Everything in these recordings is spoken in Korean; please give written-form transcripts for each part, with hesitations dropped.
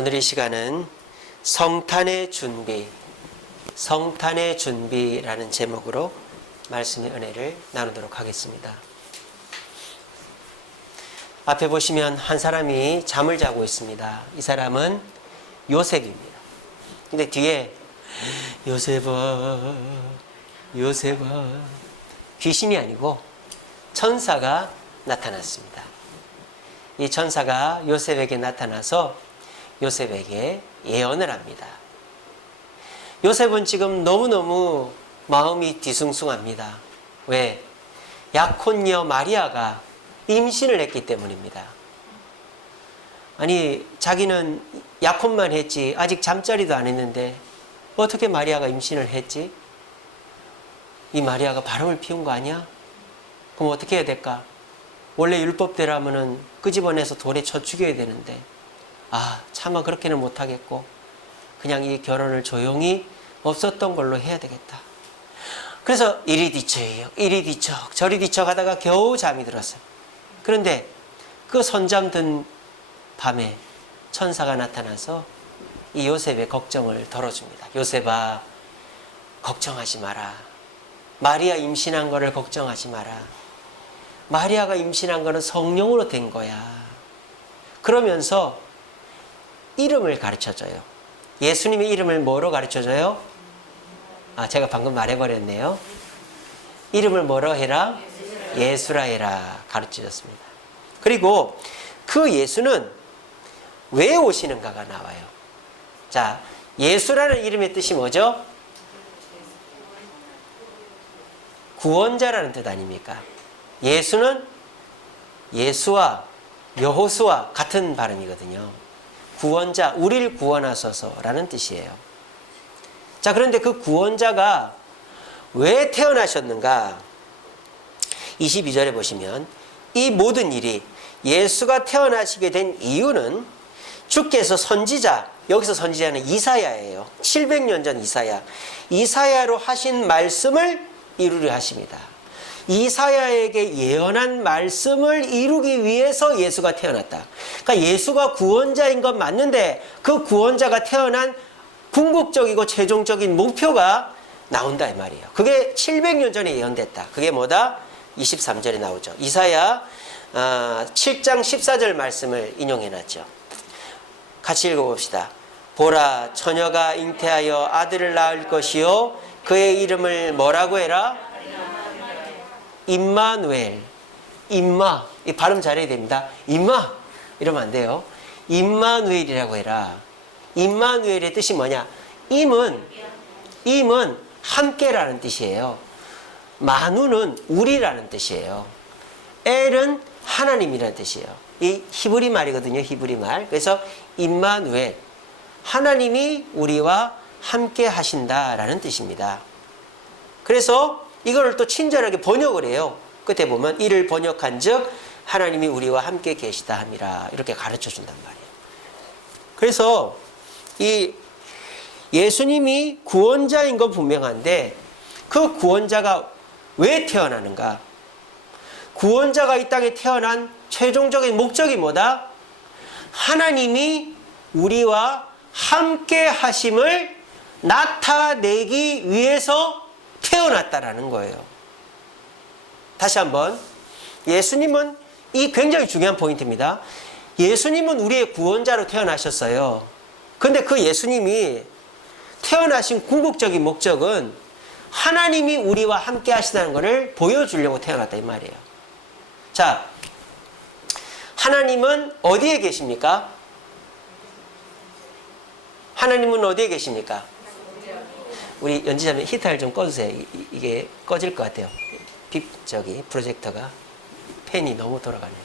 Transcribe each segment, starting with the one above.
오늘 이 시간은 성탄의 준비라는 제목으로 말씀의 은혜를 나누도록 하겠습니다. 앞에 보시면 한 사람이 잠을 자고 있습니다. 이 사람은 요셉입니다. 근데 뒤에 요셉아 귀신이 아니고 천사가 나타났습니다. 이 천사가 요셉에게 나타나서 요셉에게 예언을 합니다. 요셉은 지금 너무너무 마음이 뒤숭숭합니다. 왜? 약혼녀 마리아가 임신을 했기 때문입니다. 아니, 자기는 약혼만 했지 아직 잠자리도 안 했는데 어떻게 마리아가 임신을 했지? 이 마리아가 바람을 피운 거 아니야? 그럼 어떻게 해야 될까? 원래 율법대로라면은 끄집어내서 돌에 쳐 죽여야 되는데 차마 그렇게는 못하겠고 그냥 이 결혼을 조용히 없었던 걸로 해야 되겠다. 그래서 이리 뒤척 저리 뒤척 하다가 겨우 잠이 들었어요. 그런데 그 선잠든 밤에 천사가 나타나서 이 요셉의 걱정을 덜어줍니다. 요셉아, 걱정하지 마라. 마리아 임신한 거를 걱정하지 마라. 마리아가 임신한 거는 성령으로 된 거야. 그러면서 이름을 가르쳐줘요. 예수님의 이름을 뭐로 가르쳐줘요? 제가 방금 말해버렸네요. 이름을 뭐로 해라? 예수라 해라 가르쳐줬습니다. 그리고 그 예수는 왜 오시는가가 나와요. 자, 예수라는 이름의 뜻이 뭐죠? 구원자라는 뜻 아닙니까? 예수는 예수와 여호수와 같은 발음이거든요. 구원자, 우리를 구원하소서라는 뜻이에요. 자, 그런데 그 구원자가 왜 태어나셨는가? 22절에 보시면 이 모든 일이 예수가 태어나시게 된 이유는 주께서 선지자, 여기서 선지자는 이사야예요. 700년 전 이사야로 하신 말씀을 이루려 하십니다. 이사야에게 예언한 말씀을 이루기 위해서 예수가 태어났다. 그러니까 예수가 구원자인 건 맞는데 그 구원자가 태어난 궁극적이고 최종적인 목표가 나온다 이 말이에요. 그게 700년 전에 예언됐다. 그게 뭐다? 23절에 나오죠. 이사야 7장 14절 말씀을 인용해놨죠. 같이 읽어봅시다. 보라, 처녀가 잉태하여 아들을 낳을 것이요 그의 이름을 뭐라고 해라? 임마누엘. 임마, 이 발음 잘해야 됩니다. 임마 이러면 안 돼요. 임마누엘이라고 해라. 임마누엘의 뜻이 뭐냐? 임은 함께라는 뜻이에요. 마누는 우리라는 뜻이에요. 엘은 하나님이라는 뜻이에요. 이 히브리 말이거든요. 히브리 말. 그래서 임마누엘, 하나님이 우리와 함께 하신다라는 뜻입니다. 그래서 이거를 또 친절하게 번역을 해요. 끝에 보면 이를 번역한 즉 하나님이 우리와 함께 계시다 함이라 이렇게 가르쳐 준단 말이에요. 그래서 이 예수님이 구원자인 건 분명한데 그 구원자가 왜 태어나는가? 구원자가 이 땅에 태어난 최종적인 목적이 뭐다? 하나님이 우리와 함께 하심을 나타내기 위해서 태어났다라는 거예요. 다시 한번, 예수님은 이 굉장히 중요한 포인트입니다. 예수님은 우리의 구원자로 태어나셨어요. 그런데 그 예수님이 태어나신 궁극적인 목적은 하나님이 우리와 함께 하시다는 것을 보여주려고 태어났다 이 말이에요. 자, 하나님은 어디에 계십니까? 하나님은 어디에 계십니까? 우리 연지자매 히터를 좀 꺼주세요. 이게 꺼질 것 같아요. 프로젝터가 팬이 너무 돌아가네요.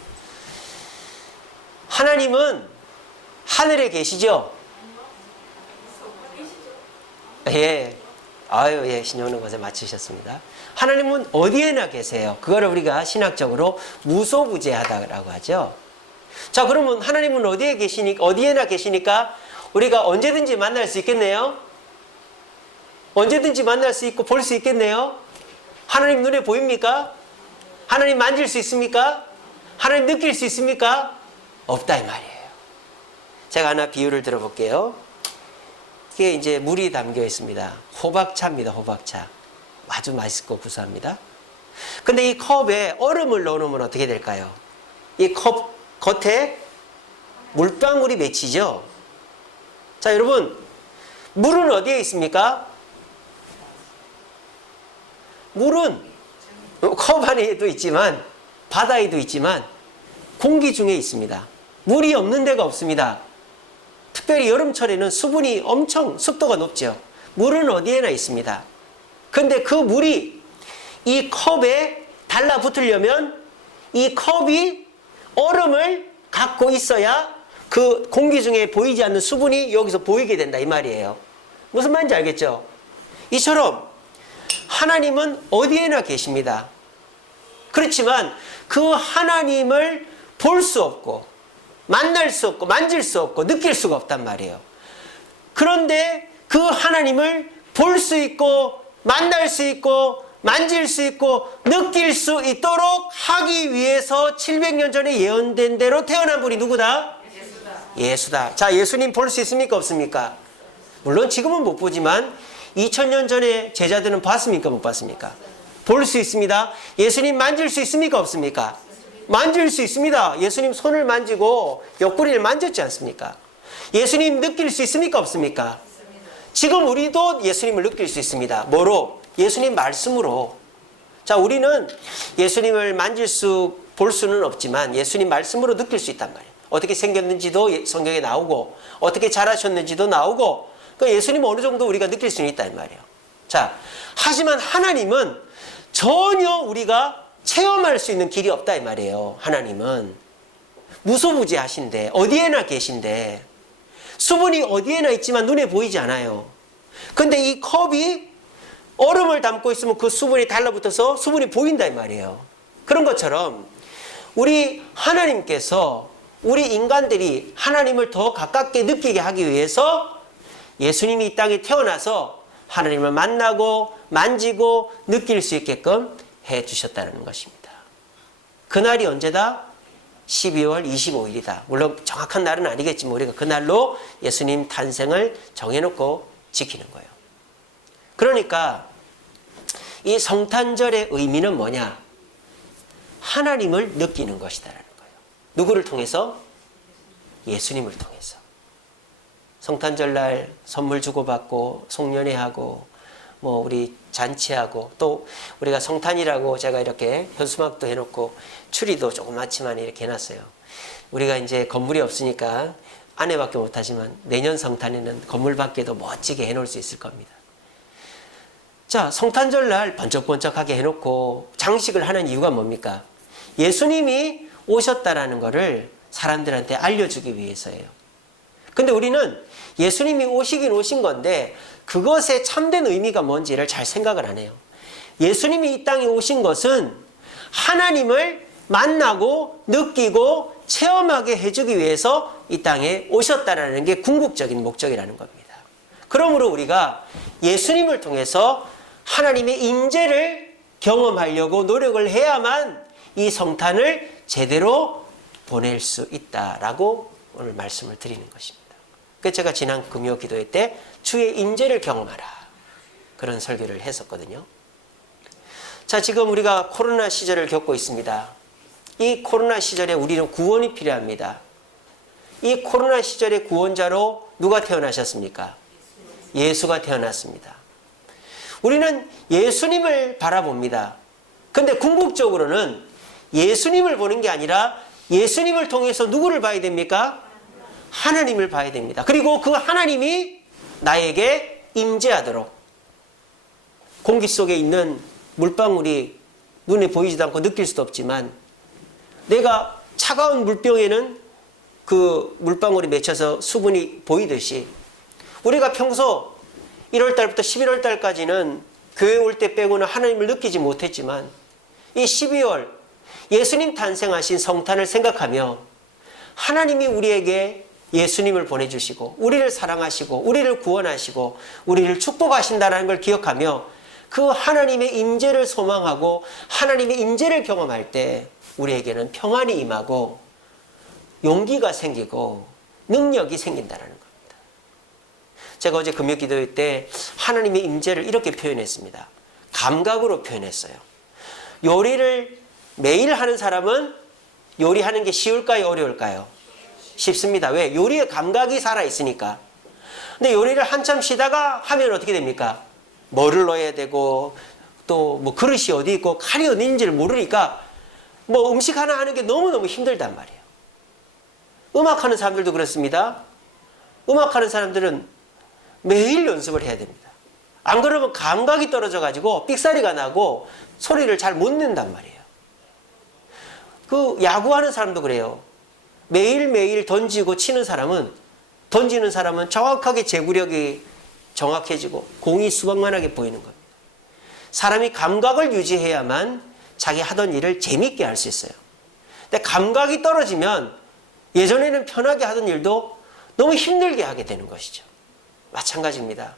하나님은 하늘에 계시죠? 예. 예, 신영는 것에 맞추셨습니다. 하나님은 어디에나 계세요. 그거를 우리가 신학적으로 무소부재하다라고 하죠. 자, 그러면 하나님은 어디에나 계시니까 우리가 언제든지 만날 수 있겠네요. 언제든지 만날 수 있고 볼 수 있겠네요. 하나님 눈에 보입니까? 하나님 만질 수 있습니까? 하나님 느낄 수 있습니까? 없다 이 말이에요. 제가 하나 비유를 들어볼게요. 이게 이제 물이 담겨 있습니다. 호박차입니다. 호박차. 아주 맛있고 구수합니다. 근데 이 컵에 얼음을 넣어놓으면 어떻게 될까요? 이 컵 겉에 물방울이 맺히죠. 자, 여러분, 물은 어디에 있습니까? 물은 컵 안에도 있지만 바다에도 있지만 공기 중에 있습니다. 물이 없는 데가 없습니다. 특별히 여름철에는 수분이 엄청 습도가 높죠. 물은 어디에나 있습니다. 근데 그 물이 이 컵에 달라붙으려면 이 컵이 얼음을 갖고 있어야 그 공기 중에 보이지 않는 수분이 여기서 보이게 된다 이 말이에요. 무슨 말인지 알겠죠? 이처럼 하나님은 어디에나 계십니다. 그렇지만 그 하나님을 볼 수 없고 만날 수 없고 만질 수 없고 느낄 수가 없단 말이에요. 그런데 그 하나님을 볼 수 있고 만날 수 있고 만질 수 있고 느낄 수 있도록 하기 위해서 700년 전에 예언된 대로 태어난 분이 누구다? 예수다. 자, 예수님 볼 수 있습니까? 없습니까? 물론 지금은 못 보지만 2000년 전에 제자들은 봤습니까? 못 봤습니까? 볼 수 있습니다. 예수님 만질 수 있습니까? 없습니까? 만질 수 있습니다. 예수님 손을 만지고 옆구리를 만졌지 않습니까? 예수님 느낄 수 있습니까? 없습니까? 지금 우리도 예수님을 느낄 수 있습니다. 뭐로? 예수님 말씀으로. 자, 우리는 예수님을 만질 수, 볼 수는 없지만 예수님 말씀으로 느낄 수 있단 말이에요. 어떻게 생겼는지도 성경에 나오고 어떻게 자라셨는지도 나오고 그러니까 예수님 어느 정도 우리가 느낄 수는 있단 말이에요. 자, 하지만 하나님은 전혀 우리가 체험할 수 있는 길이 없다 이 말이에요. 하나님은 무소부지하신데 어디에나 계신데 수분이 어디에나 있지만 눈에 보이지 않아요. 근데 이 컵이 얼음을 담고 있으면 그 수분이 달라붙어서 수분이 보인다 이 말이에요. 그런 것처럼 우리 하나님께서 우리 인간들이 하나님을 더 가깝게 느끼게 하기 위해서 예수님이 이 땅에 태어나서 하나님을 만나고 만지고 느낄 수 있게끔 해주셨다는 것입니다. 그날이 언제다? 12월 25일이다. 물론 정확한 날은 아니겠지만 우리가 그날로 예수님 탄생을 정해놓고 지키는 거예요. 그러니까 이 성탄절의 의미는 뭐냐? 하나님을 느끼는 것이다라는 거예요. 누구를 통해서? 예수님을 통해서. 성탄절날 선물 주고받고 송년회하고 뭐 우리 잔치하고 또 우리가 성탄이라고 제가 이렇게 현수막도 해놓고 추리도 조그맣지만 이렇게 해놨어요. 우리가 이제 건물이 없으니까 안에밖에 못하지만 내년 성탄에는 건물 밖에도 멋지게 해놓을 수 있을 겁니다. 자, 성탄절날 번쩍번쩍하게 해놓고 장식을 하는 이유가 뭡니까? 예수님이 오셨다라는 것을 사람들한테 알려주기 위해서예요. 근데 우리는 예수님이 오시긴 오신 건데 그것의 참된 의미가 뭔지를 잘 생각을 안 해요. 예수님이 이 땅에 오신 것은 하나님을 만나고 느끼고 체험하게 해주기 위해서 이 땅에 오셨다라는 게 궁극적인 목적이라는 겁니다. 그러므로 우리가 예수님을 통해서 하나님의 임재를 경험하려고 노력을 해야만 이 성탄을 제대로 보낼 수 있다라고 오늘 말씀을 드리는 것입니다. 그래서 제가 지난 금요 기도회 때 주의 임재를 경험하라 그런 설교를 했었거든요. 자, 지금 우리가 코로나 시절을 겪고 있습니다. 이 코로나 시절에 우리는 구원이 필요합니다. 이 코로나 시절의 구원자로 누가 태어나셨습니까? 예수가 태어났습니다. 우리는 예수님을 바라봅니다. 근데 궁극적으로는 예수님을 보는 게 아니라 예수님을 통해서 누구를 봐야 됩니까? 하나님을 봐야 됩니다. 그리고 그 하나님이 나에게 임재하도록 공기 속에 있는 물방울이 눈에 보이지도 않고 느낄 수도 없지만 내가 차가운 물병에는 그 물방울이 맺혀서 수분이 보이듯이 우리가 평소 1월달부터 11월달까지는 교회 올 때 빼고는 하나님을 느끼지 못했지만 이 12월 예수님 탄생하신 성탄을 생각하며 하나님이 우리에게 예수님을 보내주시고 우리를 사랑하시고 우리를 구원하시고 우리를 축복하신다는 걸 기억하며 그 하나님의 임재를 소망하고 하나님의 임재를 경험할 때 우리에게는 평안이 임하고 용기가 생기고 능력이 생긴다는 겁니다. 제가 어제 금요 기도회 때 하나님의 임재를 이렇게 표현했습니다. 감각으로 표현했어요. 요리를 매일 하는 사람은 요리하는 게 쉬울까요? 어려울까요? 쉽습니다. 왜? 요리의 감각이 살아있으니까. 근데 요리를 한참 쉬다가 하면 어떻게 됩니까? 뭐를 넣어야 되고 또 뭐 그릇이 어디 있고 칼이 어디 있는지를 모르니까 뭐 음식 하나 하는 게 너무너무 힘들단 말이에요. 음악하는 사람들도 그렇습니다. 음악하는 사람들은 매일 연습을 해야 됩니다. 안 그러면 감각이 떨어져가지고 삑사리가 나고 소리를 잘 못 낸단 말이에요. 그 야구하는 사람도 그래요. 매일매일 던지고 치는 사람은, 던지는 사람은 정확하게 제구력이 정확해지고 공이 수박만하게 보이는 겁니다. 사람이 감각을 유지해야만 자기 하던 일을 재밌게 할 수 있어요. 근데 감각이 떨어지면 예전에는 편하게 하던 일도 너무 힘들게 하게 되는 것이죠. 마찬가지입니다.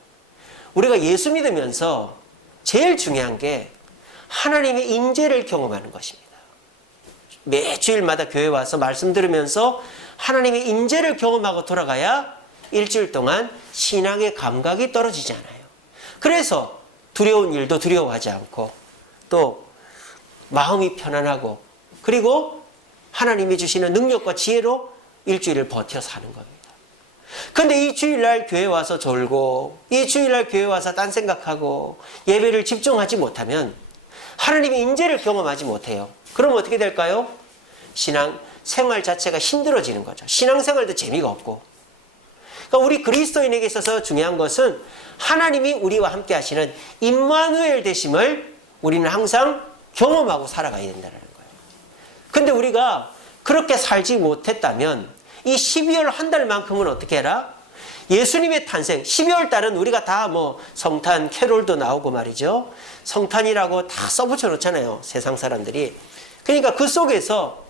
우리가 예수 믿으면서 제일 중요한 게 하나님의 임재를 경험하는 것입니다. 매 주일마다 교회 와서 말씀 들으면서 하나님의 임재를 경험하고 돌아가야 일주일 동안 신앙의 감각이 떨어지지 않아요. 그래서 두려운 일도 두려워하지 않고 또 마음이 편안하고 그리고 하나님이 주시는 능력과 지혜로 일주일을 버텨 사는 겁니다. 근데 이 주일날 교회 와서 졸고 이 주일날 교회 와서 딴 생각하고 예배를 집중하지 못하면 하나님의 임재를 경험하지 못해요. 그럼 어떻게 될까요? 신앙 생활 자체가 힘들어지는 거죠. 신앙생활도 재미가 없고. 그러니까 우리 그리스도인에게 있어서 중요한 것은 하나님이 우리와 함께 하시는 임마누엘 되심을 우리는 항상 경험하고 살아가야 된다는 거예요. 근데 우리가 그렇게 살지 못했다면 이 12월 한 달만큼은 어떻게 해라? 예수님의 탄생, 12월 달은 우리가 다 뭐 성탄, 캐롤도 나오고 말이죠. 성탄이라고 다 써붙여 놓잖아요. 세상 사람들이. 그러니까 그 속에서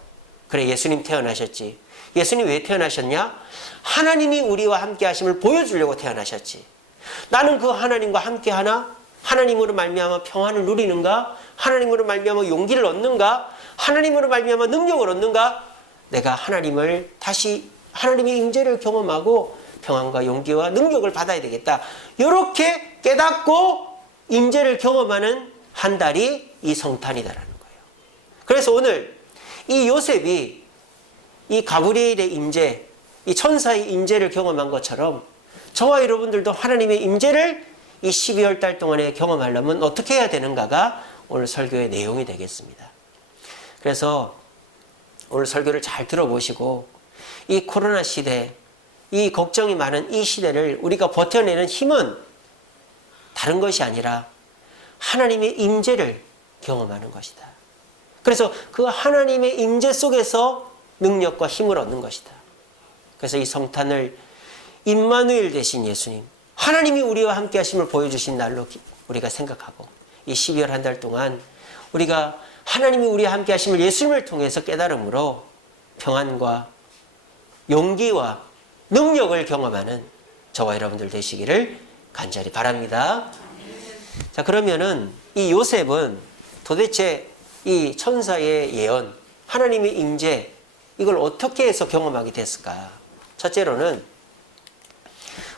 그래 예수님 태어나셨지. 예수님 왜 태어나셨냐? 하나님이 우리와 함께 하심을 보여주려고 태어나셨지. 나는 그 하나님과 함께 하나? 하나님으로 말미암아 평안을 누리는가? 하나님으로 말미암아 용기를 얻는가? 하나님으로 말미암아 능력을 얻는가? 내가 하나님을 다시 하나님의 임재를 경험하고 평안과 용기와 능력을 받아야 되겠다. 이렇게 깨닫고 임재를 경험하는 한 달이 이 성탄이다라는 거예요. 그래서 오늘 이 요셉이 이 가브리엘의 임재, 이 천사의 임재를 경험한 것처럼 저와 여러분들도 하나님의 임재를 이 12월 달 동안에 경험하려면 어떻게 해야 되는가가 오늘 설교의 내용이 되겠습니다. 그래서 오늘 설교를 잘 들어보시고 이 코로나 시대, 이 걱정이 많은 이 시대를 우리가 버텨내는 힘은 다른 것이 아니라 하나님의 임재를 경험하는 것이다. 그래서 그 하나님의 임재 속에서 능력과 힘을 얻는 것이다. 그래서 이 성탄을 임마누엘 되신 예수님, 하나님이 우리와 함께 하심을 보여주신 날로 우리가 생각하고 이 12월 한 달 동안 우리가 하나님이 우리와 함께 하심을 예수님을 통해서 깨달음으로 평안과 용기와 능력을 경험하는 저와 여러분들 되시기를 간절히 바랍니다. 자, 그러면은 이 요셉은 도대체 이 천사의 예언, 하나님의 임재, 이걸 어떻게 해서 경험하게 됐을까? 첫째로는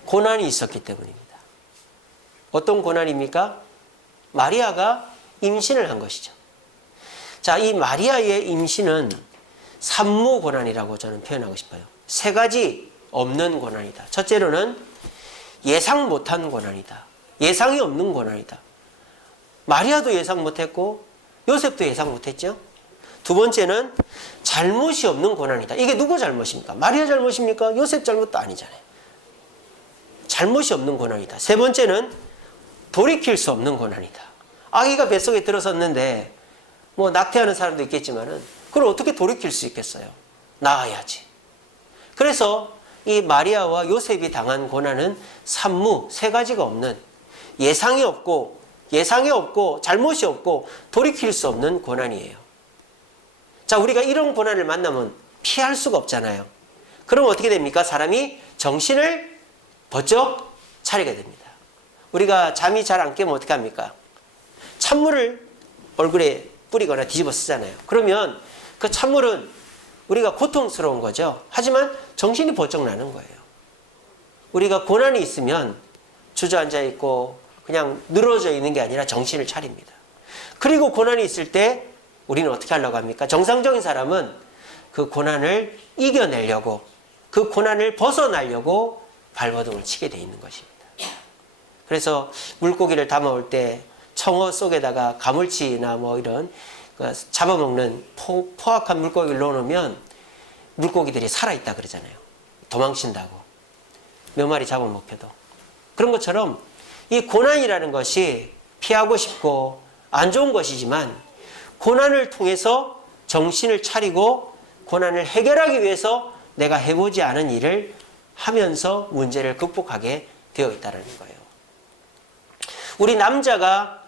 고난이 있었기 때문입니다. 어떤 고난입니까? 마리아가 임신을 한 것이죠. 자, 이 마리아의 임신은 산무 고난이라고 저는 표현하고 싶어요. 세 가지 없는 고난이다. 첫째로는 예상 못한 고난이다. 예상이 없는 고난이다. 마리아도 예상 못했고 요셉도 예상 못했죠. 두 번째는 잘못이 없는 고난이다. 이게 누구 잘못입니까? 마리아 잘못입니까? 요셉 잘못도 아니잖아요. 잘못이 없는 고난이다. 세 번째는 돌이킬 수 없는 고난이다. 아기가 뱃속에 들어섰는데 뭐 낙태하는 사람도 있겠지만은 그걸 어떻게 돌이킬 수 있겠어요? 나아야지. 그래서 이 마리아와 요셉이 당한 고난은 산무, 세 가지가 없는, 예상이 없고 잘못이 없고 돌이킬 수 없는 고난이에요. 자, 우리가 이런 고난을 만나면 피할 수가 없잖아요. 그럼 어떻게 됩니까? 사람이 정신을 번쩍 차리게 됩니다. 우리가 잠이 잘 안 깨면 어떻게 합니까? 찬물을 얼굴에 뿌리거나 뒤집어 쓰잖아요. 그러면 그 찬물은 우리가 고통스러운 거죠. 하지만 정신이 번쩍 나는 거예요. 우리가 고난이 있으면 주저앉아 있고 그냥 늘어져 있는 게 아니라 정신을 차립니다. 그리고 고난이 있을 때 우리는 어떻게 하려고 합니까? 정상적인 사람은 그 고난을 이겨내려고, 그 고난을 벗어나려고 발버둥을 치게 돼 있는 것입니다. 그래서 물고기를 담아올 때 청어 속에다가 가물치나 뭐 이런 잡아먹는 포악한 물고기를 넣어놓으면 물고기들이 살아있다 그러잖아요. 도망친다고. 몇 마리 잡아먹혀도. 그런 것처럼 이 고난이라는 것이 피하고 싶고 안 좋은 것이지만 고난을 통해서 정신을 차리고 고난을 해결하기 위해서 내가 해보지 않은 일을 하면서 문제를 극복하게 되어 있다는 거예요. 우리 남자가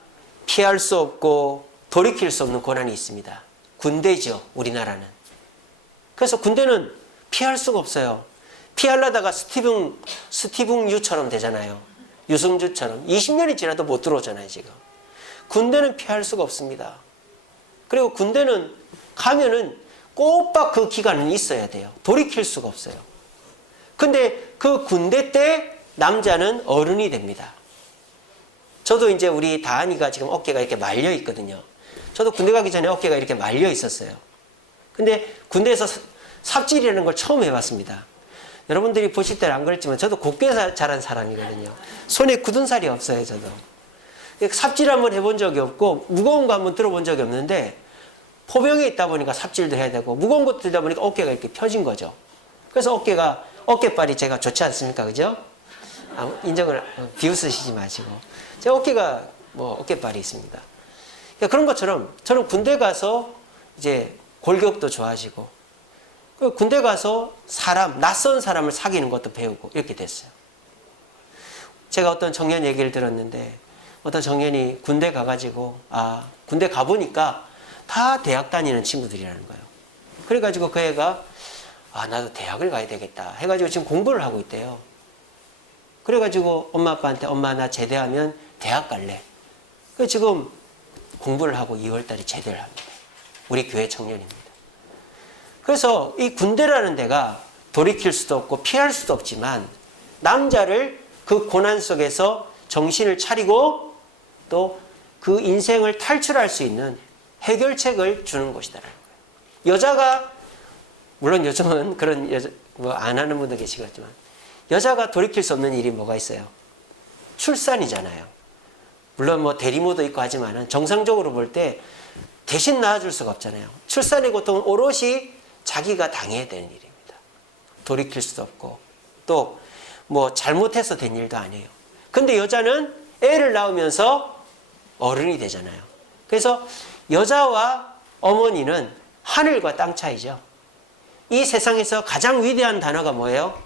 피할 수 없고 돌이킬 수 없는 고난이 있습니다. 군대죠, 우리나라는. 그래서 군대는 피할 수가 없어요. 피하려다가 스티븐 유처럼 되잖아요. 유승주처럼 20년이 지나도 못 들어오잖아요, 지금. 군대는 피할 수가 없습니다. 그리고 군대는 가면은 꼬박 그 기간은 있어야 돼요. 돌이킬 수가 없어요. 근데 그 군대 때 남자는 어른이 됩니다. 저도 이제 우리 다한이가 지금 어깨가 이렇게 말려 있거든요. 저도 군대 가기 전에 어깨가 이렇게 말려 있었어요. 근데 군대에서 삽질이라는 걸 처음 해봤습니다. 여러분들이 보실 때는 안 그랬지만 저도 곱게 자란 사람이거든요. 손에 굳은 살이 없어요, 저도. 삽질 한번 해본 적이 없고 무거운 거 한번 들어본 적이 없는데 포병에 있다 보니까 삽질도 해야 되고 무거운 것도 들다 보니까 어깨가 이렇게 펴진 거죠. 그래서 어깨빨이 제가 좋지 않습니까? 그죠? 인정을 비웃으시지 마시고. 제 어깨가 어깨빨이 있습니다. 그러니까 그런 것처럼 저는 군대 가서 이제 골격도 좋아지고 군대 가서 낯선 사람을 사귀는 것도 배우고 이렇게 됐어요. 제가 어떤 청년 얘기를 들었는데 어떤 청년이 군대 가가지고 군대 가보니까 다 대학 다니는 친구들이라는 거예요. 그래가지고 그 애가 나도 대학을 가야 되겠다 해가지고 지금 공부를 하고 있대요. 그래가지고 엄마 아빠한테 엄마 나 제대하면 대학 갈래. 그래서 지금 공부를 하고 2월달에 제대를 합니다. 우리 교회 청년입니다. 그래서 이 군대라는 데가 돌이킬 수도 없고 피할 수도 없지만 남자를 그 고난 속에서 정신을 차리고 또 그 인생을 탈출할 수 있는 해결책을 주는 곳이다라는 거예요. 여자가 물론 요즘은 그런 안 하는 분도 계시겠지만 여자가 돌이킬 수 없는 일이 뭐가 있어요? 출산이잖아요. 물론 대리모도 있고 하지만은 정상적으로 볼 때 대신 낳아줄 수가 없잖아요. 출산의 고통은 오롯이 자기가 당해야 되는 일입니다. 돌이킬 수도 없고 또 잘못해서 된 일도 아니에요. 근데 여자는 애를 낳으면서 어른이 되잖아요. 그래서 여자와 어머니는 하늘과 땅 차이죠. 이 세상에서 가장 위대한 단어가 뭐예요?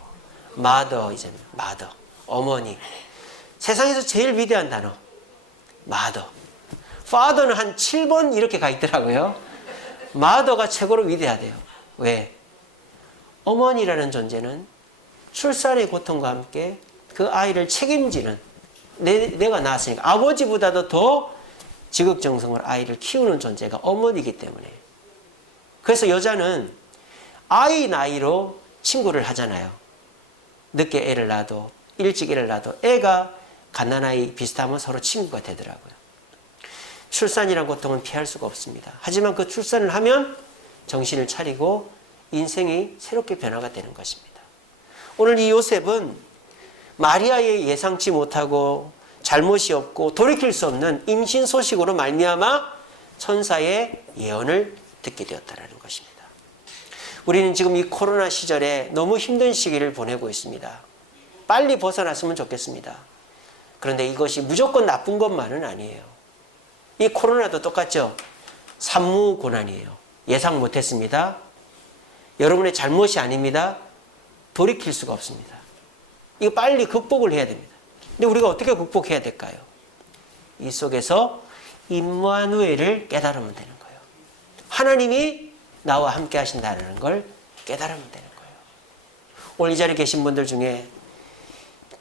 mother이잖아요. mother, 어머니. 세상에서 제일 위대한 단어 mother. father는 한 7번 이렇게 가 있더라고요. mother가 최고로 위대하대요. 왜? 어머니라는 존재는 출산의 고통과 함께 그 아이를 책임지는 내가 낳았으니까 아버지보다도 더 지극정성으로 아이를 키우는 존재가 어머니이기 때문에. 그래서 여자는 아이 나이로 친구를 하잖아요. 늦게 애를 낳아도 일찍 애를 낳아도 애가 갓난아이 비슷하면 서로 친구가 되더라고요. 출산이란 고통은 피할 수가 없습니다. 하지만 그 출산을 하면 정신을 차리고 인생이 새롭게 변화가 되는 것입니다. 오늘 이 요셉은 마리아의 예상치 못하고 잘못이 없고 돌이킬 수 없는 임신 소식으로 말미암아 천사의 예언을 듣게 되었다는 것입니다. 우리는 지금 이 코로나 시절에 너무 힘든 시기를 보내고 있습니다. 빨리 벗어났으면 좋겠습니다. 그런데 이것이 무조건 나쁜 것만은 아니에요. 이 코로나도 똑같죠. 산무고난이에요. 예상 못했습니다. 여러분의 잘못이 아닙니다. 돌이킬 수가 없습니다. 이거 빨리 극복을 해야 됩니다. 근데 우리가 어떻게 극복해야 될까요? 이 속에서 임마누엘을 깨달으면 되는 거예요. 하나님이 나와 함께 하신다는 걸 깨달으면 되는 거예요. 오늘 이 자리에 계신 분들 중에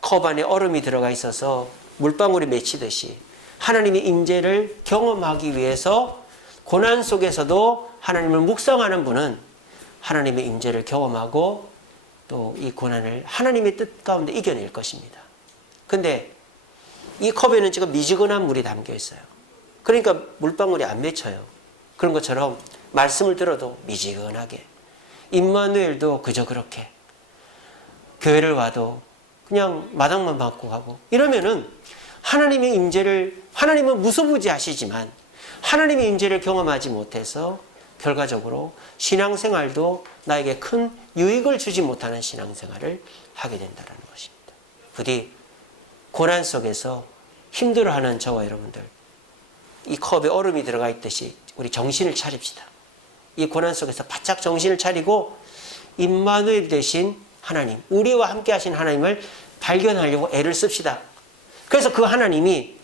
컵 안에 얼음이 들어가 있어서 물방울이 맺히듯이 하나님의 임재를 경험하기 위해서 고난 속에서도 하나님을 묵상하는 분은 하나님의 임재를 경험하고 또 이 고난을 하나님의 뜻 가운데 이겨낼 것입니다. 근데 이 컵에는 지금 미지근한 물이 담겨 있어요. 그러니까 물방울이 안 맺혀요. 그런 것처럼 말씀을 들어도 미지근하게, 임마누엘도 그저 그렇게, 교회를 와도 그냥 마당만 받고 가고 이러면은 하나님의 임재를, 하나님은 무소부지하시지만 하나님의 임재를 경험하지 못해서 결과적으로 신앙생활도 나에게 큰 유익을 주지 못하는 신앙생활을 하게 된다는 것입니다. 부디 고난 속에서 힘들어하는 저와 여러분들, 이 컵에 얼음이 들어가 있듯이 우리 정신을 차립시다. 이 고난 속에서 바짝 정신을 차리고 임마누엘 되신 하나님, 우리와 함께 하신 하나님을 발견하려고 애를 씁시다. 그래서 그 하나님이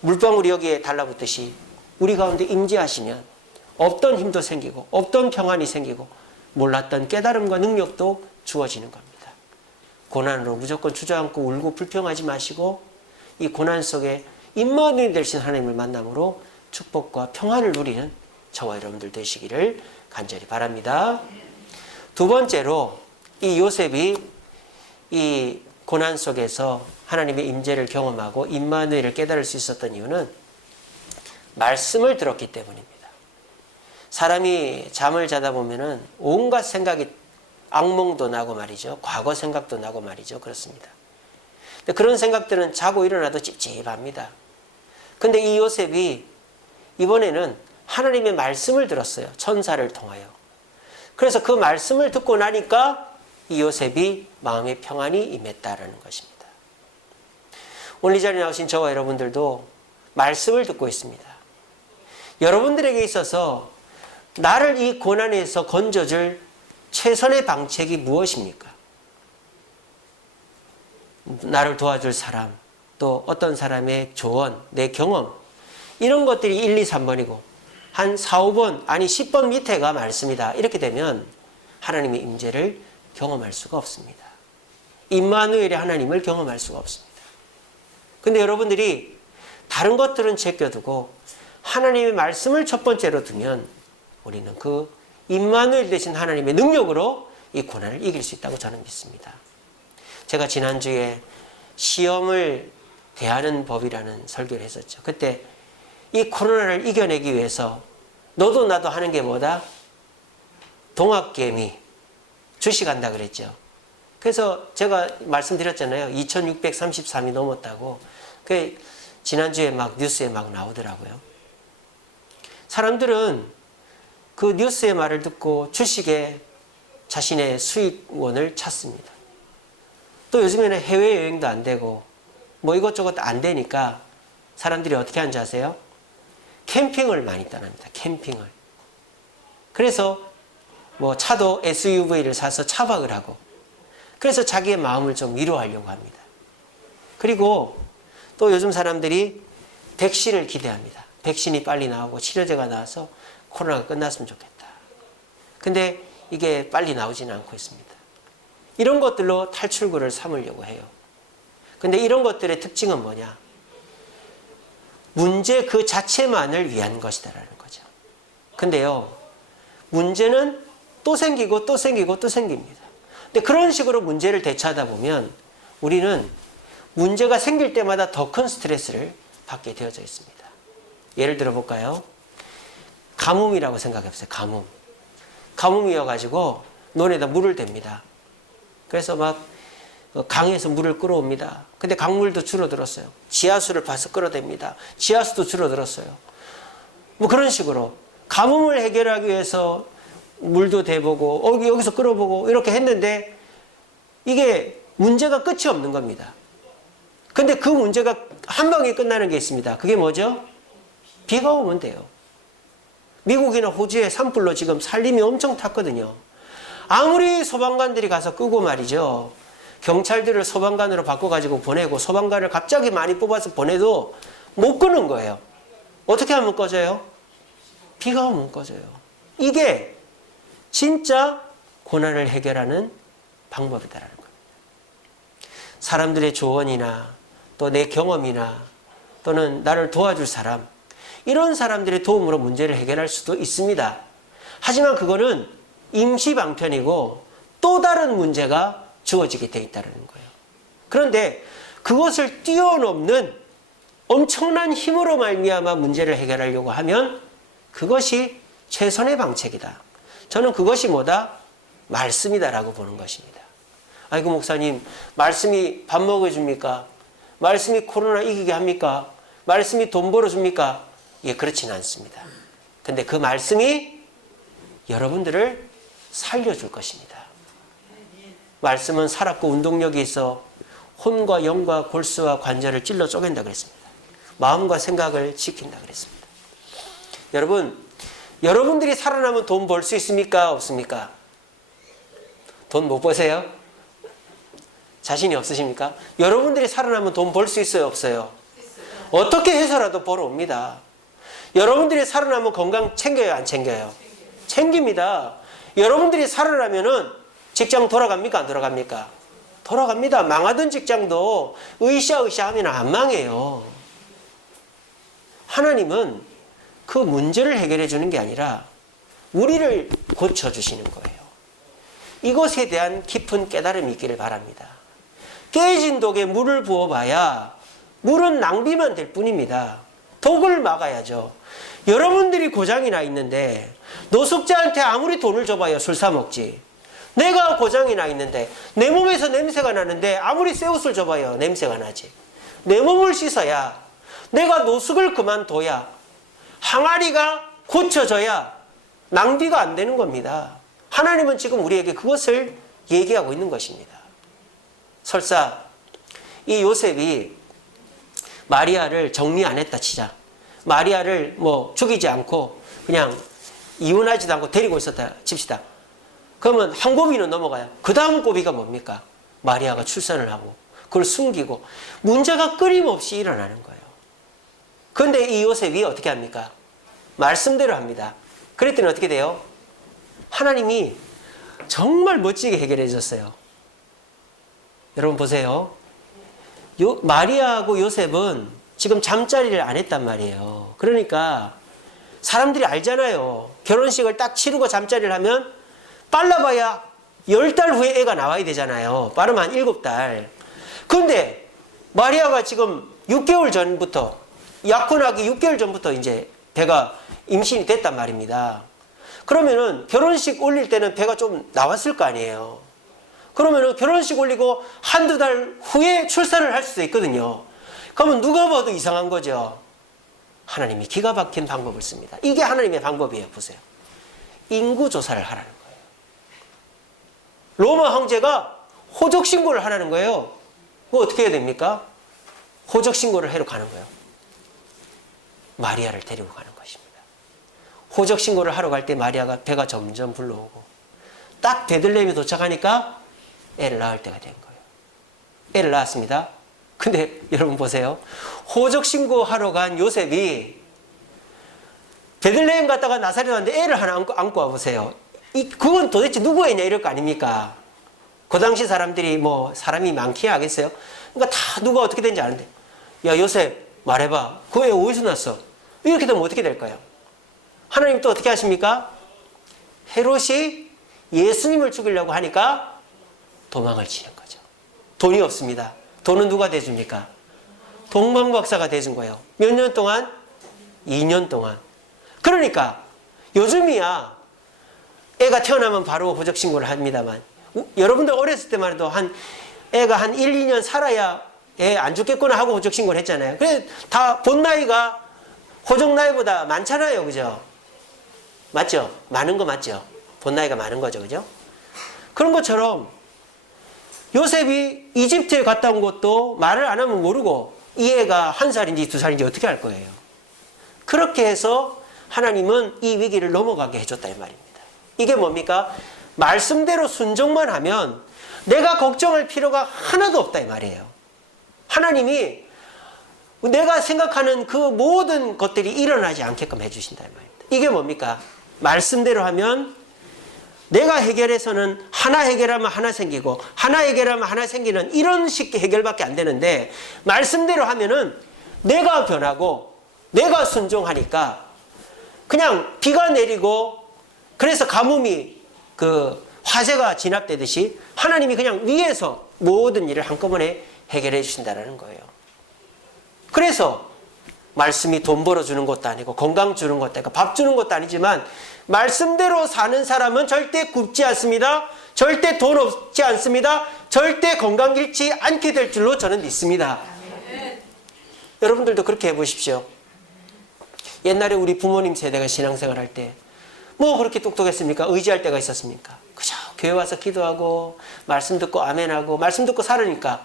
물방울이 여기에 달라붙듯이 우리 가운데 임재하시면 없던 힘도 생기고 없던 평안이 생기고 몰랐던 깨달음과 능력도 주어지는 겁니다. 고난으로 무조건 주저앉고 울고 불평하지 마시고 이 고난 속에 임마누엘 되신 하나님을 만남으로 축복과 평안을 누리는 저와 여러분들 되시기를 간절히 바랍니다. 두 번째로 이 요셉이 이 고난 속에서 하나님의 임재를 경험하고 임마누엘을 깨달을 수 있었던 이유는 말씀을 들었기 때문입니다. 사람이 잠을 자다 보면은 온갖 생각이, 악몽도 나고 말이죠. 과거 생각도 나고 말이죠. 그렇습니다. 근데 그런 생각들은 자고 일어나도 찝찝합니다. 근데 이 요셉이 이번에는 하나님의 말씀을 들었어요. 천사를 통하여. 그래서 그 말씀을 듣고 나니까 이 요셉이 마음의 평안이 임했다라는 것입니다. 오늘 이 자리에 나오신 저와 여러분들도 말씀을 듣고 있습니다. 여러분들에게 있어서 나를 이 고난에서 건져줄 최선의 방책이 무엇입니까? 나를 도와줄 사람, 또 어떤 사람의 조언, 내 경험, 이런 것들이 1, 2, 3번이고 한 4, 5번, 아니 10번 밑에가 말씀이다. 이렇게 되면 하나님의 임재를 경험할 수가 없습니다. 임마누엘의 하나님을 경험할 수가 없습니다. 근데 여러분들이 다른 것들은 제껴두고 하나님의 말씀을 첫 번째로 두면 우리는 그 임마누엘 되신 하나님의 능력으로 이 고난을 이길 수 있다고 저는 믿습니다. 제가 지난주에 시험을 대하는 법이라는 설교를 했었죠. 그때 이 코로나를 이겨내기 위해서 너도 나도 하는 게 뭐다? 동학개미 주식한다 그랬죠. 그래서 제가 말씀드렸잖아요. 2633이 넘었다고. 그 지난주에 막 뉴스에 막 나오더라고요. 사람들은 그 뉴스의 말을 듣고 주식에 자신의 수익원을 찾습니다. 또 요즘에는 해외여행도 안 되고 뭐 이것저것 안 되니까 사람들이 어떻게 하는지 아세요? 캠핑을 많이 떠납니다. 캠핑을. 그래서 뭐 차도 SUV를 사서 차박을 하고 그래서 자기의 마음을 좀 위로하려고 합니다. 그리고 또 요즘 사람들이 백신을 기대합니다. 백신이 빨리 나오고 치료제가 나와서 코로나가 끝났으면 좋겠다. 근데 이게 빨리 나오지는 않고 있습니다. 이런 것들로 탈출구를 삼으려고 해요. 근데 이런 것들의 특징은 뭐냐? 문제 그 자체만을 위한 것이다라는 거죠. 근데요, 문제는 또 생기고 또 생기고 또 생깁니다. 근데 그런 식으로 문제를 대처하다 보면 우리는 문제가 생길 때마다 더 큰 스트레스를 받게 되어져 있습니다. 예를 들어 볼까요? 가뭄이라고 생각해보세요. 가뭄. 가뭄이어가지고 논에다 물을 댑니다. 그래서 막 강에서 물을 끌어옵니다. 근데 강물도 줄어들었어요. 지하수를 봐서 끌어댑니다. 지하수도 줄어들었어요. 뭐 그런 식으로 가뭄을 해결하기 위해서 물도 대보고 여기서 끌어보고 이렇게 했는데 이게 문제가 끝이 없는 겁니다. 근데 그 문제가 한 방에 끝나는 게 있습니다. 그게 뭐죠? 비가 오면 돼요. 미국이나 호주에 산불로 지금 산림이 엄청 탔거든요. 아무리 소방관들이 가서 끄고 말이죠. 경찰들을 소방관으로 바꿔가지고 보내고 소방관을 갑자기 많이 뽑아서 보내도 못 끄는 거예요. 어떻게 하면 꺼져요? 비가 오면 꺼져요. 이게 진짜 고난을 해결하는 방법이다라는 겁니다. 사람들의 조언이나 또 내 경험이나 또는 나를 도와줄 사람, 이런 사람들의 도움으로 문제를 해결할 수도 있습니다. 하지만 그거는 임시방편이고 또 다른 문제가 주어지게 돼 있다는 거예요. 그런데 그것을 뛰어넘는 엄청난 힘으로 말미암아 문제를 해결하려고 하면 그것이 최선의 방책이다. 저는 그것이 뭐다? 말씀이다라고 보는 것입니다. 아이고 목사님, 말씀이 밥 먹여줍니까? 말씀이 코로나 이기게 합니까? 말씀이 돈 벌어줍니까? 예, 그렇지는 않습니다. 근데 그 말씀이 여러분들을 살려줄 것입니다. 말씀은 살았고 운동력이 있어 혼과 영과 골수와 관절을 찔러 쪼갠다 그랬습니다. 마음과 생각을 지킨다 그랬습니다. 여러분, 여러분들이 살아나면 돈 벌 수 있습니까? 없습니까? 돈 못 버세요? 자신이 없으십니까? 여러분들이 살아나면 돈 벌 수 있어요? 없어요? 어떻게 해서라도 벌어옵니다. 여러분들이 살아나면 건강 챙겨요? 안 챙겨요? 챙깁니다. 여러분들이 살아나면은 직장 돌아갑니까? 안 돌아갑니까? 돌아갑니다. 망하던 직장도 으쌰으쌰 하면 안 망해요. 하나님은 그 문제를 해결해 주는 게 아니라 우리를 고쳐주시는 거예요. 이것에 대한 깊은 깨달음이 있기를 바랍니다. 깨진 독에 물을 부어봐야 물은 낭비만 될 뿐입니다. 독을 막아야죠. 여러분들이 고장이 나 있는데 노숙자한테 아무리 돈을 줘봐야 술 사 먹지. 내가 고장이 나 있는데 내 몸에서 냄새가 나는데 아무리 새 옷을 줘봐요. 냄새가 나지. 내 몸을 씻어야, 내가 노숙을 그만둬야, 항아리가 고쳐져야 낭비가 안 되는 겁니다. 하나님은 지금 우리에게 그것을 얘기하고 있는 것입니다. 설사 이 요셉이 마리아를 정리 안 했다 치자. 마리아를 뭐 죽이지 않고 그냥 이혼하지도 않고 데리고 있었다 칩시다. 그러면 한 고비는 넘어가요. 그 다음 고비가 뭡니까? 마리아가 출산을 하고 그걸 숨기고 문제가 끊임없이 일어나는 거예요. 그런데 이 요셉이 어떻게 합니까? 말씀대로 합니다. 그랬더니 어떻게 돼요? 하나님이 정말 멋지게 해결해 줬어요. 여러분 보세요. 마리아하고 요셉은 지금 잠자리를 안 했단 말이에요. 그러니까 사람들이 알잖아요. 결혼식을 딱 치르고 잠자리를 하면 빨라봐야 10달 후에 애가 나와야 되잖아요. 빠르면 한 7달. 그런데 마리아가 지금 6개월 전부터, 약혼하기 6개월 전부터 이제 배가 임신이 됐단 말입니다. 그러면은 결혼식 올릴 때는 배가 좀 나왔을 거 아니에요. 그러면은 결혼식 올리고 한두 달 후에 출산을 할 수도 있거든요. 그러면 누가 봐도 이상한 거죠. 하나님이 기가 막힌 방법을 씁니다. 이게 하나님의 방법이에요. 보세요. 인구조사를 하라는 거예요. 로마 황제가 호적신고를 하라는 거예요. 그거 어떻게 해야 됩니까? 호적신고를 하러 가는 거예요. 마리아를 데리고 가는 것입니다. 호적신고를 하러 갈 때 마리아가 배가 점점 불러오고 딱 베들레헴에 도착하니까 애를 낳을 때가 된 거예요. 애를 낳았습니다. 근데 여러분 보세요. 호적신고하러 간 요셉이 베들레헴 갔다가 나사렛 왔는데 애를 하나 안고 와보세요. 그건 도대체 누구 애냐 이럴 거 아닙니까? 그 당시 사람들이 뭐 사람이 많기야 하겠어요? 그러니까 다 누가 어떻게 된지 아는데, 야 요셉 말해봐. 그 애 어디서 났어? 이렇게 되면 어떻게 될까요? 하나님 또 어떻게 하십니까? 헤롯이 예수님을 죽이려고 하니까 도망을 치는 거죠. 돈이 없습니다. 돈은 누가 대줍니까? 동방박사가 대준 거예요. 몇 년 동안? 2년 동안. 그러니까 요즘이야 애가 태어나면 바로 호적신고를 합니다만, 여러분들 어렸을 때만 해도 애가 한 1, 2년 살아야 애 안 죽겠구나 하고 호적신고를 했잖아요. 그래 다 본 나이가 호적 나이보다 많잖아요. 그죠? 맞죠? 많은 거 맞죠? 본 나이가 많은 거죠. 그죠? 그런 것처럼 요셉이 이집트에 갔다 온 것도 말을 안 하면 모르고 이 애가 1살인지 2살인지 어떻게 할 거예요. 그렇게 해서 하나님은 이 위기를 넘어가게 해줬다 이 말입니다. 이게 뭡니까? 말씀대로 순종만 하면 내가 걱정할 필요가 하나도 없다 이 말이에요. 하나님이 내가 생각하는 그 모든 것들이 일어나지 않게끔 해주신다 이 말입니다. 이게 뭡니까? 말씀대로 하면 내가 해결해서는 하나 해결하면 하나 생기고 하나 해결하면 하나 생기는 이런 식의 해결밖에 안 되는데, 말씀대로 하면은 내가 변하고 내가 순종하니까 그냥 비가 내리고 그래서 가뭄이 그 화재가 진압되듯이 하나님이 그냥 위에서 모든 일을 한꺼번에 해결해 주신다는 거예요. 그래서 말씀이 돈 벌어주는 것도 아니고 건강 주는 것도 아니고 밥 주는 것도 아니지만 말씀대로 사는 사람은 절대 굶지 않습니다. 절대 돈 없지 않습니다. 절대 건강 잃지 않게 될 줄로 저는 믿습니다. 여러분들도 그렇게 해보십시오. 옛날에 우리 부모님 세대가 신앙생활 할 때 뭐 그렇게 똑똑했습니까? 의지할 때가 있었습니까? 그저 교회 와서 기도하고 말씀 듣고 아멘하고 말씀 듣고 살으니까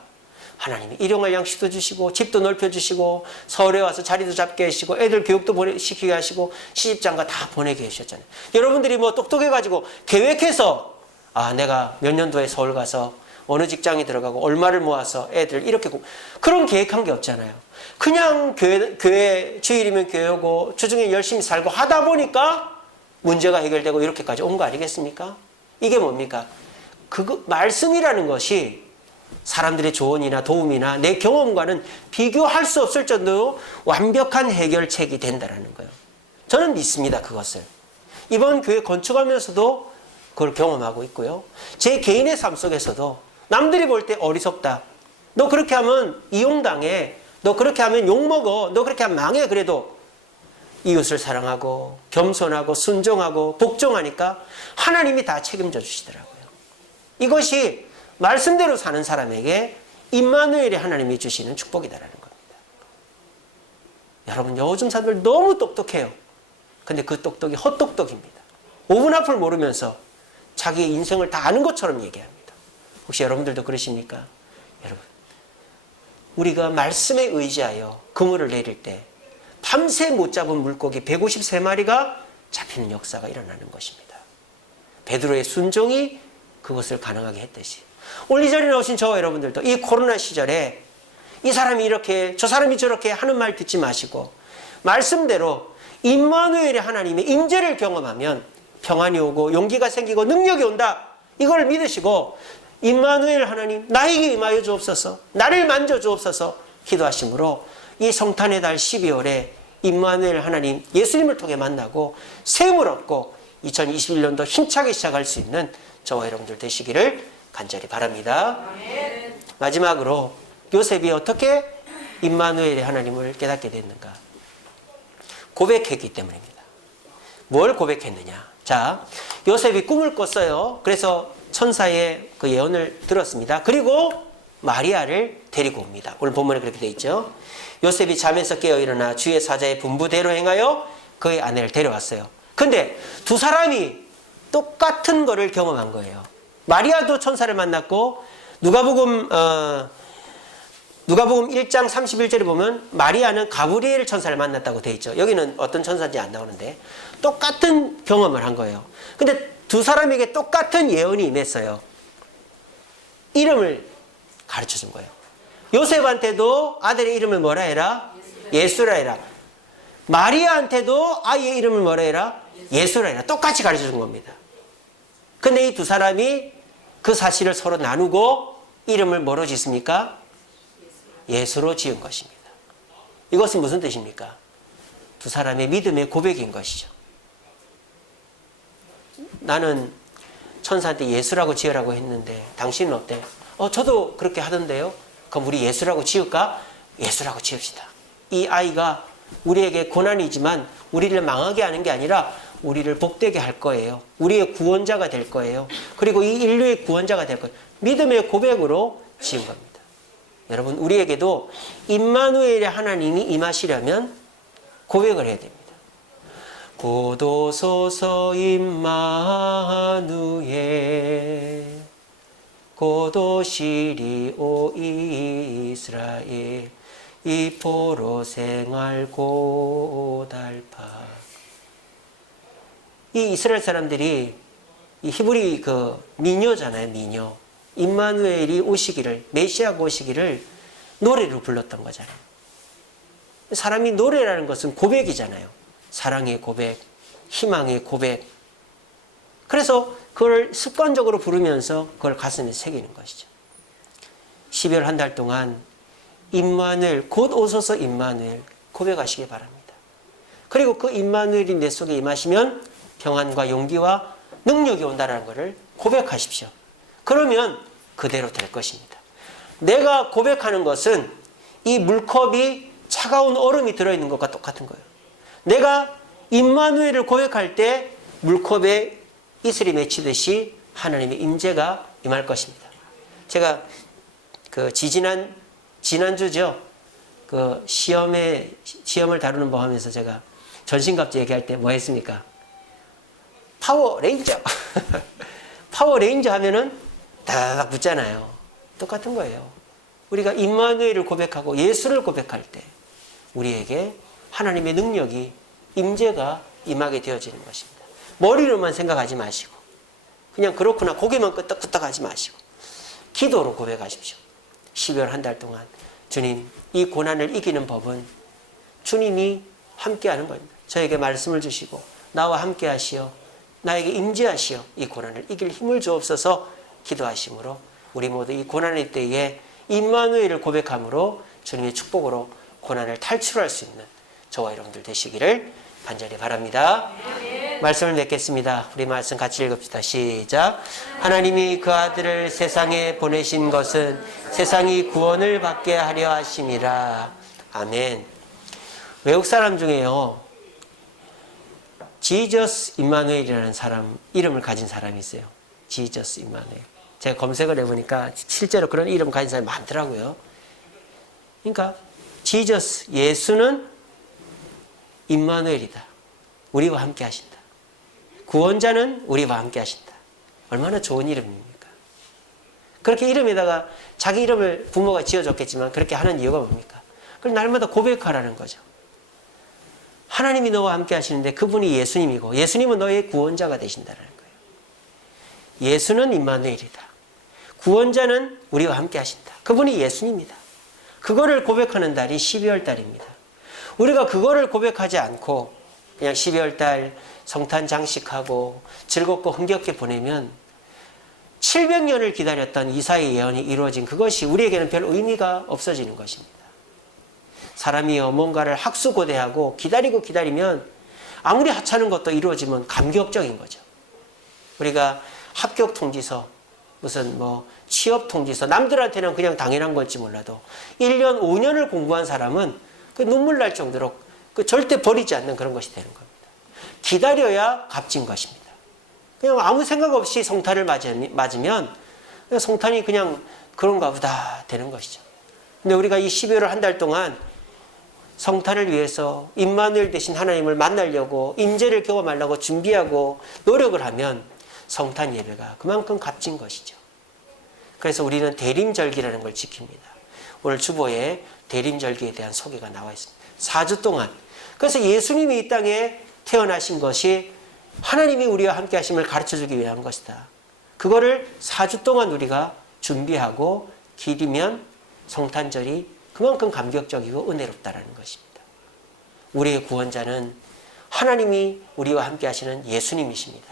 하나님이 일용할 양식도 주시고 집도 넓혀주시고 서울에 와서 자리도 잡게 하시고 애들 교육도 시키게 하시고 시집장가 다 보내게 해주셨잖아요. 여러분들이 뭐 똑똑해가지고 계획해서 내가 몇 년도에 서울 가서 어느 직장에 들어가고 얼마를 모아서 애들 이렇게 그런 계획한 게 없잖아요. 그냥 교회 주일이면 교회 오고 주중에 열심히 살고 하다 보니까 문제가 해결되고 이렇게까지 온 거 아니겠습니까? 이게 뭡니까? 말씀이라는 것이 사람들의 조언이나 도움이나 내 경험과는 비교할 수 없을 정도로 완벽한 해결책이 된다는 거예요. 저는 믿습니다, 그것을. 이번 교회 건축하면서도 그걸 경험하고 있고요. 제 개인의 삶 속에서도 남들이 볼 때 어리석다. 너 그렇게 하면 이용당해. 너 그렇게 하면 욕먹어. 너 그렇게 하면 망해. 그래도 이웃을 사랑하고 겸손하고 순종하고 복종하니까 하나님이 다 책임져 주시더라고요. 이것이 말씀대로 사는 사람에게 임마누엘이 하나님이 주시는 축복이다라는 겁니다. 여러분 요즘 사람들 너무 똑똑해요. 근데 그 똑똑이 헛똑똑입니다. 5분 앞을 모르면서 자기의 인생을 다 아는 것처럼 얘기합니다. 혹시 여러분들도 그러십니까? 여러분, 우리가 말씀에 의지하여 그물을 내릴 때 밤새 못 잡은 물고기 153마리가 잡히는 역사가 일어나는 것입니다. 베드로의 순종이 그것을 가능하게 했듯이 오늘 이 자리에 나오신 저와 여러분들도 이 코로나 시절에 이 사람이 이렇게 저 사람이 저렇게 하는 말 듣지 마시고 말씀대로 임마누엘의 하나님의 임재를 경험하면 평안이 오고 용기가 생기고 능력이 온다. 이걸 믿으시고 임마누엘 하나님 나에게 임하여 주옵소서, 나를 만져 주옵소서 기도하심으로 이 성탄의 달 12월에 임마누엘 하나님 예수님을 통해 만나고 세움을 얻고 2021년도 힘차게 시작할 수 있는 저와 여러분들 되시기를 간절히 바랍니다. 마지막으로 요셉이 어떻게 임마누엘의 하나님을 깨닫게 됐는가? 고백했기 때문입니다. 뭘 고백했느냐? 자, 요셉이 꿈을 꿨어요. 그래서 천사의 그 예언을 들었습니다. 그리고 마리아를 데리고 옵니다. 오늘 본문에 그렇게 되어 있죠. 요셉이 잠에서 깨어 일어나 주의 사자의 분부대로 행하여 그의 아내를 데려왔어요. 근데 두 사람이 똑같은 거를 경험한 거예요. 마리아도 천사를 만났고 누가복음 1장 31절에 보면 마리아는 가브리엘 천사를 만났다고 되어 있죠. 여기는 어떤 천사인지 안 나오는데 똑같은 경험을 한 거예요. 근데 두 사람에게 똑같은 예언이 임했어요. 이름을 가르쳐 준 거예요. 요셉한테도 아들의 이름을 뭐라 해라? 예수라 해라. 마리아한테도 아이의 이름을 뭐라 해라? 예수라 해라. 똑같이 가르쳐 준 겁니다. 근데 이 두 사람이 그 사실을 서로 나누고 이름을 뭐로 짓습니까? 예수로 지은 것입니다. 이것은 무슨 뜻입니까? 두 사람의 믿음의 고백인 것이죠. 나는 천사한테 예수라고 지으라고 했는데 당신은 어때? 저도 그렇게 하던데요. 그럼 우리 예수라고 지을까? 예수라고 지읍시다. 이 아이가 우리에게 고난이지만 우리를 망하게 하는 게 아니라 우리를 복되게 할 거예요. 우리의 구원자가 될 거예요. 그리고 이 인류의 구원자가 될 거예요. 믿음의 고백으로 지은 겁니다. 여러분, 우리에게도 임마누엘의 하나님이 임하시려면 고백을 해야 됩니다. 고도소서 임마누엘 고도시리 오 이스라엘 이포로 생활 고달파. 이 이스라엘 사람들이 이 히브리 그 민요잖아요. 민요. 임마누엘이 오시기를, 메시아가 오시기를 노래로 불렀던 거잖아요. 사람이 노래라는 것은 고백이잖아요. 사랑의 고백, 희망의 고백. 그래서 그걸 습관적으로 부르면서 그걸 가슴에 새기는 것이죠. 12월 한 달 동안 임마누엘, 곧 오소서 임마누엘 고백하시기 바랍니다. 그리고 그 임마누엘이 내 속에 임하시면 평안과 용기와 능력이 온다는 것을 고백하십시오. 그러면 그대로 될 것입니다. 내가 고백하는 것은 이 물컵이 차가운 얼음이 들어있는 것과 똑같은 거예요. 내가 임마누엘을 고백할 때 물컵에 이슬이 맺히듯이 하나님의 임재가 임할 것입니다. 제가 지난주죠. 시험을 다루는 법 하면서 제가 전신갑주 얘기할 때 뭐 했습니까? 파워레인저! 파워레인저 하면은 다다닥 붙잖아요. 똑같은 거예요. 우리가 임마누엘을 고백하고 예수를 고백할 때 우리에게 하나님의 능력이 임재가 임하게 되어지는 것입니다. 머리로만 생각하지 마시고 그냥 그렇구나 고개만 끄덕끄덕 하지 마시고 기도로 고백하십시오. 12월 한 달 동안 주님, 이 고난을 이기는 법은 주님이 함께하는 겁니다. 저에게 말씀을 주시고 나와 함께하시어 나에게 임재하시어 이 고난을 이길 힘을 주옵소서 기도하심으로 우리 모두 이 고난의 때에 임마누엘을 고백함으로 주님의 축복으로 고난을 탈출할 수 있는 저와 여러분들 되시기를 간절히 바랍니다. 말씀을 맺겠습니다. 우리 말씀 같이 읽읍시다. 시작. 하나님이 그 아들을 세상에 보내신 것은 세상이 구원을 받게 하려 하심이라. 아멘. 외국 사람 중에요. 지저스 임마누엘이라는 사람, 이름을 가진 사람이 있어요. 지저스 임마누엘. 제가 검색을 해보니까 실제로 그런 이름 가진 사람이 많더라고요. 그러니까 지저스, 예수는 임마누엘이다. 우리와 함께 하신다. 구원자는 우리와 함께 하신다. 얼마나 좋은 이름입니까? 그렇게 이름에다가 자기 이름을 부모가 지어줬겠지만 그렇게 하는 이유가 뭡니까? 그걸 날마다 고백하라는 거죠. 하나님이 너와 함께 하시는데 그분이 예수님이고 예수님은 너의 구원자가 되신다는 거예요. 예수는 임마누엘이다. 구원자는 우리와 함께 하신다. 그분이 예수님이다. 그거를 고백하는 달이 12월 달입니다. 우리가 그거를 고백하지 않고 그냥 12월 달 성탄 장식하고 즐겁고 흥겹게 보내면 700년을 기다렸던 이사의 예언이 이루어진 그것이 우리에게는 별 의미가 없어지는 것입니다. 사람이요 뭔가를 학수고대하고 기다리면 아무리 하찮은 것도 이루어지면 감격적인 거죠. 우리가 합격 통지서 무슨 취업 통지서 남들한테는 그냥 당연한 건지 몰라도 1년 5년을 공부한 사람은 그 눈물 날 정도로 절대 버리지 않는 그런 것이 되는 겁니다. 기다려야 값진 것입니다. 그냥 아무 생각 없이 성탄을 맞으면 성탄이 그냥 그런가 보다 되는 것이죠. 근데 우리가 이 12월을 한 달 동안 성탄을 위해서 임마누엘 대신 하나님을 만나려고 임재를 경험하려고 준비하고 노력을 하면 성탄 예배가 그만큼 값진 것이죠. 그래서 우리는 대림절기라는 걸 지킵니다. 오늘 주보에 대림절기에 대한 소개가 나와 있습니다. 4주 동안. 그래서 예수님이 이 땅에 태어나신 것이 하나님이 우리와 함께 하심을 가르쳐주기 위한 것이다. 그거를 4주 동안 우리가 준비하고 기리면 성탄절이 그만큼 감격적이고 은혜롭다라는 것입니다. 우리의 구원자는 하나님이 우리와 함께 하시는 예수님이십니다.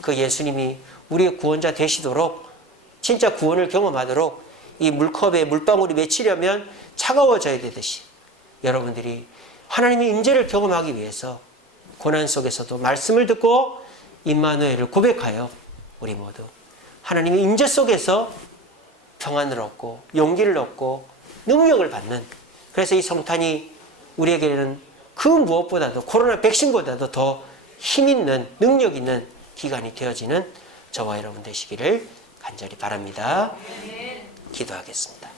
그 예수님이 우리의 구원자 되시도록 진짜 구원을 경험하도록 이 물컵에 물방울이 맺히려면 차가워져야 되듯이 여러분들이 하나님의 임재를 경험하기 위해서 고난 속에서도 말씀을 듣고 임마누엘을 고백하여 우리 모두 하나님의 임재 속에서 평안을 얻고 용기를 얻고 능력을 받는, 그래서 이 성탄이 우리에게는 그 무엇보다도 코로나 백신보다도 더 힘있는 능력 있는 기간이 되어지는 저와 여러분 되시기를 간절히 바랍니다. 기도하겠습니다.